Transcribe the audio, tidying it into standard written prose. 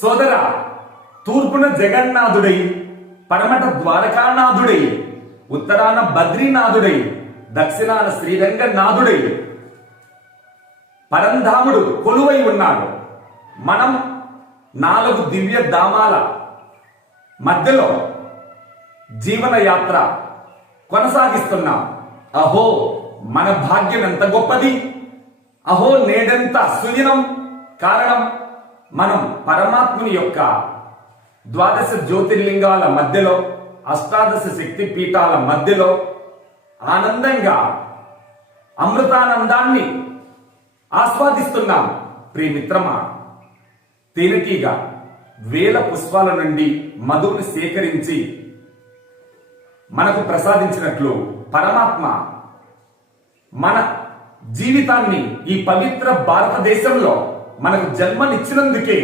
సోదరా, తూర్పున జగన్నాథుడై, పడమట ద్వారకానాథుడై, ఉత్తరాన బద్రీనాథుడై, దక్షిణాన శ్రీరంగనాథుడై పరంధాముడు కొలువై ఉన్నాడు. మనం 4 దివ్య ధామాల మధ్యలో జీవన యాత్ర కొనసాగిస్తున్నాం. అహో మన భాగ్యం ఎంత గొప్పది, అహో నేడెంత సుదినం. కారణం, మనం పరమాత్ముని యొక్క 12 జ్యోతిర్లింగాల మధ్యలో, అష్టాదశ శక్తి పీఠాల మధ్యలో ఆనందంగా అమృతానందాన్ని ఆస్వాదిస్తున్నాం. ప్రియమిత్రమా, తేనెటీగ వేల పుష్పాల నుండి మధువుని సేకరించి మనకు ప్రసాదించినట్లు పరమాత్మ మన జీవితాన్ని ఈ పవిత్ర భారతదేశంలో మనకు జన్మనిచ్చినందుకే